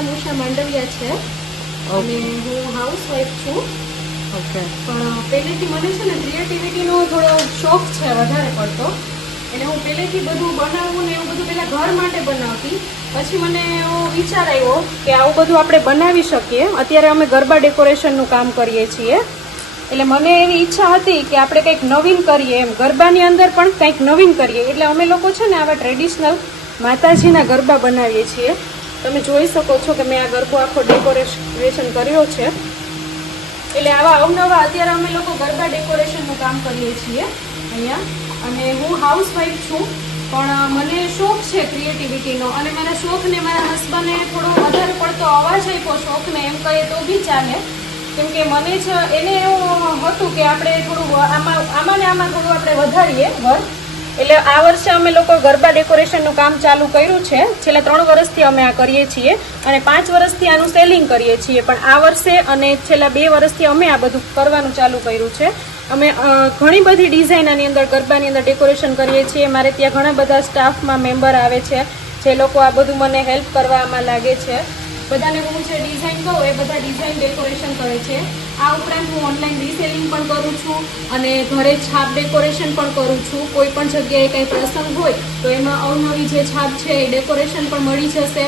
નામ ઉષા માંડવિયા છે. અને હું હાઉસ હાઉસવાઈફ છું. ઓકે પણ પહેલેથી મને છે ને ક્રિએટિવિટીનો થોડો શોખ છે વધારે પડતો. એટલે હું પહેલેથી બધું બનાવું ને એવું બધું પહેલાં ઘર માટે બનાવતી. પછી મને એવો વિચાર આવ્યો કે આવું બધું આપણે બનાવી શકીએ. અત્યારે અમે ગરબા ડેકોરેશનનું કામ કરીએ છીએ. એટલે મને એવી ઈચ્છા હતી કે આપણે કંઈક નવીન કરીએ. એમ ગરબાની અંદર પણ કંઈક નવીન કરીએ. એટલે અમે લોકો છે ને આવા ટ્રેડિશનલ માતાજીના ગરબા બનાવીએ છીએ. તમે જોઈ શકો છો કે મેં આ ગરબો આખો ડેકોરેશન કર્યો છે. એટલે આવા અવનવા અત્યારે અમે લોકો ગરબા ડેકોરેશનનું કામ કરીએ છીએ અહીંયા. અને હું હાઉસવાઈફ છું, પણ મને શોખ છે ક્રિએટિવિટીનો અને મારા શોખને મારા હસબન્ડે થોડો વધારે પડતો અવાજ આપ્યો શોખને એમ કહીએ તો બી ચાલે. કેમ કે મને જ એને એવું હતું કે આપણે થોડું, આમાં આમાં ને આમાં થોડું આપણે વધારીએ વર્ક એટલે આ વર્ષે અમે લોકો ગરબા ડેકોરેશનનું કામ ચાલુ કર્યું છે. છેલ્લા ત્રણ વર્ષથી અમે આ કરીએ છીએ અને પાંચ વર્ષથી આનું સેલિંગ કરીએ છીએ. પણ આ વર્ષે અને છેલ્લા બે વર્ષથી અમે આ બધું કરવાનું ચાલુ કર્યું છે. અમે ઘણી બધી ડિઝાઇન આની અંદર, ગરબાની અંદર ડેકોરેશન કરીએ છીએ. મારે ત્યાં ઘણા બધા સ્ટાફમાં મેમ્બર આવે છે, જે લોકો આ બધું મને હેલ્પ કરવામાં લાગે છે. બધાને હું જે ડિઝાઇન કહું એ બધા ડિઝાઇન ડેકોરેશન કરે છે. આ ઉપરાંત હું ઓનલાઈન પણ કરું છું અને ઘરે છાપ ડેકોરેશન પણ કરું છું. કોઈ પણ જગ્યાએ કંઈ પ્રસંગ હોય તો એમાં અવનવી જે છાપ છે એ ડેકોરેશન પણ મળી જશે.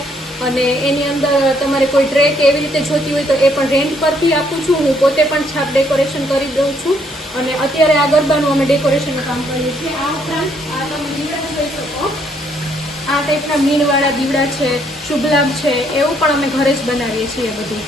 અને એની અંદર તમારે કોઈ ટ્રે કે એવી રીતે જોતી હોય તો એ પણ રેન્ટ પરથી આપું છું. હું પોતે પણ છાપ ડેકોરેશન કરી દઉં છું. અને અત્યારે આ ગરબાનું અમે ડેકોરેશનનું કામ કરીએ છીએ. આ ઉપરાંત આ તમે દીવડા જોઈ શકો. આ ટાઈપના મીણવાળા દીવડા છે, શુભલાભ છે, એવું પણ અમે ઘરે જ બનાવીએ છીએ બધું.